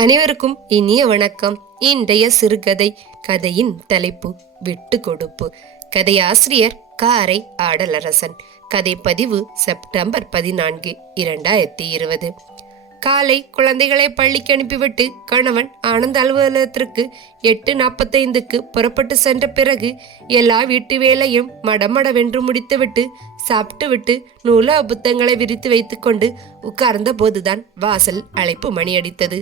அனைவருக்கும் இனிய வணக்கம். இன்றைய சிறுகதை. கதையின் தலைப்பு விட்டு கொடுப்பு. கதையாசிரியர் காரை ஆடலரசன். கதை பதிவு செப்டம்பர் 14, 2020. காலை குழந்தைகளை பள்ளிக்கு அனுப்பிவிட்டு கணவன் ஆனந்த அலுவலகத்திற்கு 8:45 புறப்பட்டு சென்ற பிறகு எல்லா வீட்டு வேலையும் மடமடவென்று முடித்துவிட்டு சாப்பிட்டு விட்டு நூலா புத்தகங்களை விரித்து வைத்துக்கொண்டு உட்கார்ந்த போதுதான் வாசல் அழைப்பு மணி அடித்தது.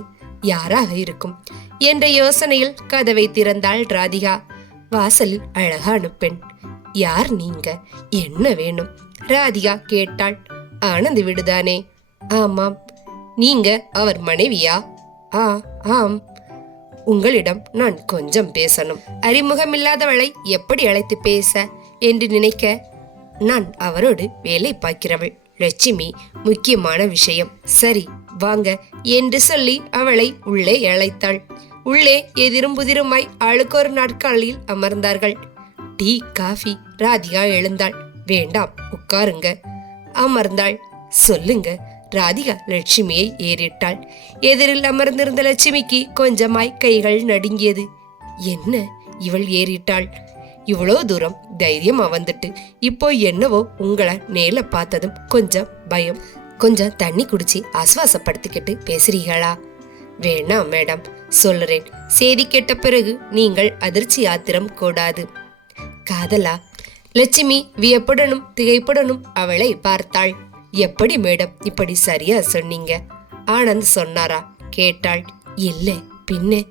யாராக இருக்கும் என்ற யோசனையில் கதவை திறந்தாள் ராதிகா. வாசலில் அழகான பெண். யார் நீங்க, என்ன வேணும்? ராதிகா கேட்டாள். ஆனந்த் விடுதானே? ஆமாம். நீங்க அவர் மனைவியா? ஆம். உங்களிடம் நான் கொஞ்சம் பேசணும். அறிமுகமில்லாதவளை எப்படி அழைத்து பேச என்று நினைக்க, நான் அவரோடு வேலை பார்க்கிறவள் லட்சுமி, முக்கியமான விஷயம். சரி வாங்க என்று சொல்லி அவளை உள்ளே அழைத்தாள். உள்ளே எதிரும் புதிருமாய் ஆளுக்கொரு நாட்காலில் அமர்ந்தார்கள். Tea, coffee. ராதிகா எழுந்தாள். வேண்டாம், உட்காருங்க. அமர்ந்தாள். சொல்லுங்க. ராதிகா லட்சுமியை ஏறிட்டாள். எதிரில் அமர்ந்திருந்த லட்சுமிக்கு கொஞ்சமாய் கைகள் நடுங்கியது. என்ன இவள் ஏறிட்டாள்? இவ்வளோ தூரம் தைரியமா வந்துட்டு இப்போ என்னவோ உங்களை நேர்ல பார்த்ததும் கொஞ்சம் பயம். கொஞ்சம் தண்ணி குடிச்சு ஆஸ்வாசப்படுத்திக்கிட்டு பேசுறீங்களா? வேணாம் மேடம், சொல்லுறேன். செய்தி கேட்ட பிறகு நீங்கள் அதிர்ச்சி ஆத்திரம் கூடாது. காதலா? லட்சுமி வியப்புடனும் திகைப்புடனும் அவளை பார்த்தாள். எப்படி மேடம் இப்படி சரியா சொன்னீங்க? ஆனந்த் சொன்னாரா கேட்டாள். இல்லை பின்ன,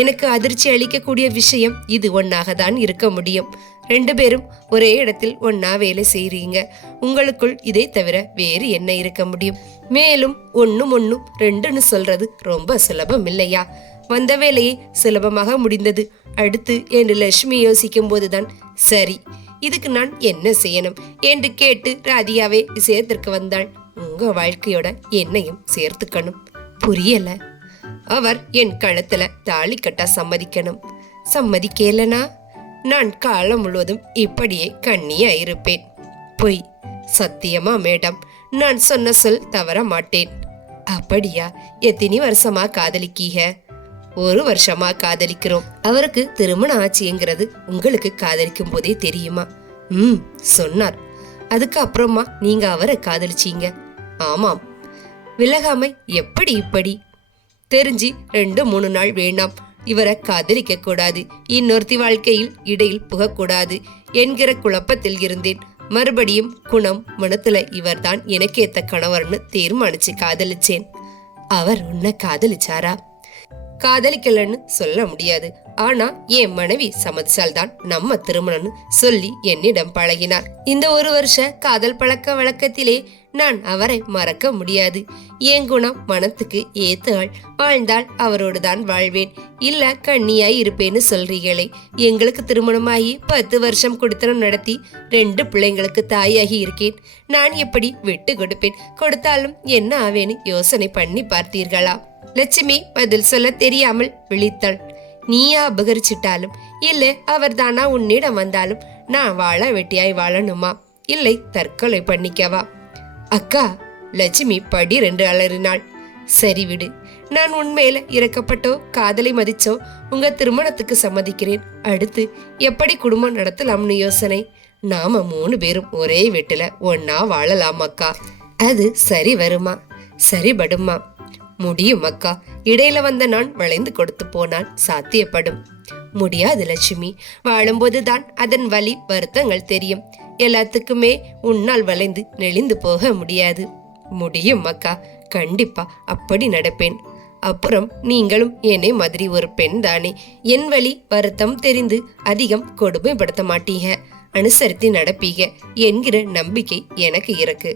எனக்கு அதிர்ச்சி அளிக்கக்கூடிய விஷயம் இது ஒன்னாக தான் இருக்க முடியும். 2 பேரும் ஒரே இடத்தில் ஒன்னா வேலை செய்றீங்க. உங்களுக்குள் இதை தவிர வேறு என்ன இருக்க முடியும்? மேலும் 1 2ன்னு சொல்றது ரொம்ப சுலபம் இல்லையா? வந்த வேலையை சுலபமாக முடிந்தது. அடுத்து என்று லட்சுமி யோசிக்கும் போதுதான், சரி இதுக்கு நான் என்ன செய்யணும் என்று கேட்டு ராதிகாவே விஷயத்திற்கு வந்தாள். உங்க வாழ்க்கையோட என்னையும் சேர்த்துக்கணும். புரியல. அவர் என் கழுத்துல தாலி கட்ட சம்மதிக்கணும். சம்மதிக்கலனா நான் காலம் முழுவதும் இப்படியே கண்ணியா இருப்பேன். பொய். சத்தியமா மேடம், நான் சொன்ன சொல் தவற மாட்டேன். அப்படியா? எத்தனை வருஷமா காதலிக்கீங்க? 1 வருஷமா காதலிக்கிறோம். அவருக்கு திருமணம் ஆச்சுங்கிறது உங்களுக்கு காதலிக்கும் போதே தெரியுமா? சொன்னார். அதுக்கு அப்புறமா நீங்க அவரை காதலிச்சீங்க? ஆமாம். விலகாமை எப்படி இப்படி? தெரிஞ்சு 2-3 நாள் வேணாம். இவரை காதலிக்க கூடாது, இன்னொருத்தி வாழ்க்கையில் இடையில் புகக்கூடாது என்கிற குழப்பத்தில் இருந்தேன். மறுபடியும் குணம் மனத்துல இவர்தான் எனக்கேத்த கணவர்னு தீர்மானிச்சு காதலிச்சேன். அவர் உன்னை காதலிச்சாரா? காதலிக்கலன்னு சொல்ல முடியாது. ஆனா என் மனைவி சம்மதிச்சால்தான் நம்ம திருமணம்னு சொல்லி என்னிடம் பழகினார். இந்த 1 வருஷ காதல் பழக்க வழக்கத்திலே நான் அவரை மறக்க முடியாது. என் குணம் மனத்துக்கு ஏத்தாள். வாழ்ந்தால் அவரோடு தான் வாழ்வேன். இல்ல கண்ணியாய் இருப்பேன்னு சொல்றீங்களே. எங்களுக்கு திருமணமாகி 10 வருஷம் குடித்தனம் நடத்தி 2 பிள்ளைங்களுக்கு தாயாகி இருக்கேன். நான் எப்படி விட்டு கொடுப்பேன்? கொடுத்தாலும் என்ன ஆவேன்னு யோசனை பண்ணி பார்த்தீர்களா? லட்சுமி பதில் சொல்ல தெரியாமல் விழித்தாள். நீயா அபகரிச்சிட்டாலும் இல்ல அவர் தானா உன்னிடம் வந்தாலும் நான் வாழ வெட்டியாய் வாழணுமா? இல்லை தற்கொலை பண்ணிக்கவா? அக்கா, லட்சுமி படீர் என்று அலறினாள். சரி விடு, நான் உண்மையில இறக்கப்பட்டோ காதலை மதிச்சோ உங்க திருமணத்துக்கு சம்மதிக்கிறேன். அடுத்து எப்படி குடும்பம் நடத்தலாம்னு யோசனை. நாம 3 பேரும் ஒரே வீட்டுல ஒன்னா வாழலாம் அக்கா. அது சரி வருமா? சரிபடுமா? முடியும் அக்கா. இடையில வந்த நான் வளைந்து கொடுத்து போனால் சாத்தியப்படும். முடியாது லட்சுமி. வாழும்போதுதான் அதன் வலி வருத்தங்கள் தெரியும். எல்லாத்துக்குமே உன்னால் வளைந்து நெளிந்து போக முடியாது. முடியும் அக்கா, கண்டிப்பா அப்படி நடப்பேன். அப்புறம் நீங்களும் என்னை மாதிரி ஒரு பெண் தானே. என் வழி வருத்தம் தெரிந்து அதிகம் கொடுமைப்படுத்த மாட்டீங்க, அனுசரித்து நடப்பீங்க என்கிற நம்பிக்கை எனக்கு இருக்கு.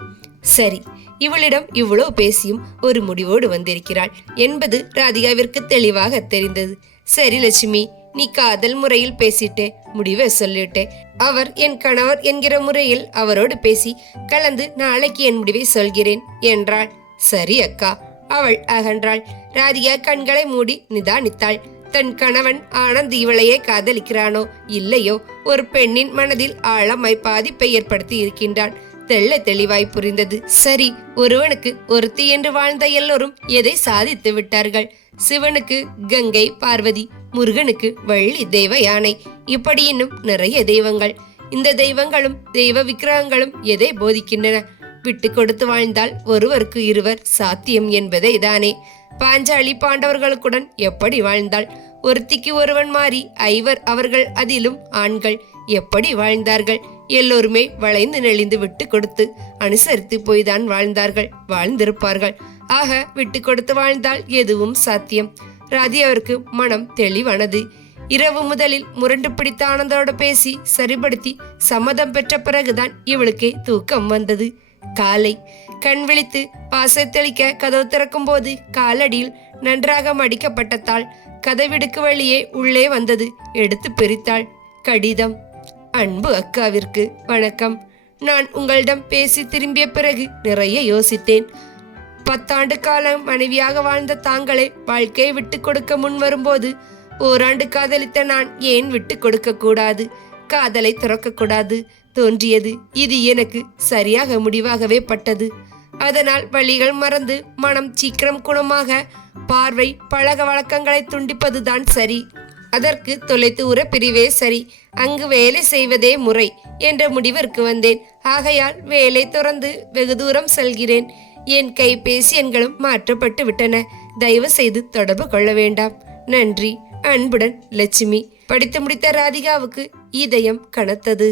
சரி, இவளிடம் இவ்வளவு பேசியும் ஒரு முடிவோடு வந்திருக்கிறாள் என்பது ராதிகாவிற்கு தெளிவாக தெரிந்தது. சரி லட்சுமி, நீ காதல் முறையில் பேசிட்டே, முடிவை சொல்லிட்டே. அவர் என் கணவர் என்கிற முறையில் அவரோடு பேசி கலந்து நாளைக்கு என் முடிவை சொல்கிறேன் என்றாள். சரி அக்கா. அவள் அகன்றாள். ராதிகா கண்களை மூடி நிதானித்தாள். தன் கணவன் ஆனந்த் இவளையே காதலிக்கிறானோ இல்லையோ, ஒரு பெண்ணின் மனதில் ஆழமாய் பாதிப்பை ஏற்படுத்தி இருக்கின்றான். தெள்ள தெளிவாய் புரிந்தது. சரி, ஒருவனுக்கு ஒருத்தி என்று வாழ்ந்த எல்லோரும் எதை சாதித்து விட்டார்கள்? சிவனுக்கு கங்கை பார்வதி, முருகனுக்கு வள்ளி தெய்வ யானை, இப்படி இன்னும் நிறைய தெய்வங்கள். இந்த தெய்வங்களும் தெய்வ விக்கிரகங்களும் எதை போதிக்கின்றன? விட்டு கொடுத்து வாழ்ந்தால் ஒருவருக்கு இருவர் சாத்தியம் என்பதை தானே. பாஞ்சாலி பாண்டவர்களுக்குடன் எப்படி வாழ்ந்தாள்? ஒருத்திக்கு ஒருவன் மாறி ஐவர், அவர்கள் அதிலும் ஆண்கள், எப்படி வாழ்ந்தார்கள்? எல்லோருமே வளைந்து நெளிந்து விட்டு கொடுத்து அனுசரித்து போய்தான் வாழ்ந்தார்கள், வாழ்ந்திருப்பார்கள். ஆக விட்டு கொடுத்து வாழ்ந்தால் எதுவும் சாத்தியம். ராதி அவருக்கு மனம் தெளிவானது. இரவு முதலில் முரண்டு பிடித்த ஆனந்தோடு பேசி சரிபடுத்தி சம்மதம் பெற்ற பிறகுதான் இவளுக்கே தூக்கம் வந்தது. காலை கண் விழித்து பாசை தெளிக்க கதவு திறக்கும் போது காலடியில் நன்றாக மடிக்கப்பட்ட தாள் கதவிடுக்கு வழியே உள்ளே வந்தது. எடுத்து பிரித்தாள். கடிதம். அன்பு அக்காவிற்கு வணக்கம். நான் உங்களிடம் பேசி திரும்பிய பிறகு நிறைய யோசித்தேன். 10 ஆண்டு காலம் மனைவியாக வாழ்ந்த தாங்களே வாழ்க்கையை விட்டு கொடுக்க முன் வரும்போது, ஓராண்டு காதலித்த நான் ஏன் விட்டு கொடுக்க கூடாது, காதலை துறக்க கூடாது தோன்றியது. இது எனக்கு சரியாக முடிவாகவே பட்டது. அதனால் வழிகள் மறந்து மனம் சீக்கிரம் குணமாக பார்வை பழக வழக்கங்களை துண்டிப்பதுதான் சரி. அதற்கு தொலைதூர பிரிவே சரி, அங்கு வேலை செய்வதே முறை என்ற முடிவிற்கு வந்தேன். ஆகையால் வேலை துறந்து வெகு தூரம் செல்கிறேன். என் கைபேசி எண்களும் மாற்றப்பட்டு விட்டன. தயவு செய்து தொடர்பு கொள்ள வேண்டாம். நன்றி. அன்புடன் லட்சுமி. படித்து முடித்த ராதிகாவுக்கு இதயம் கனத்தது.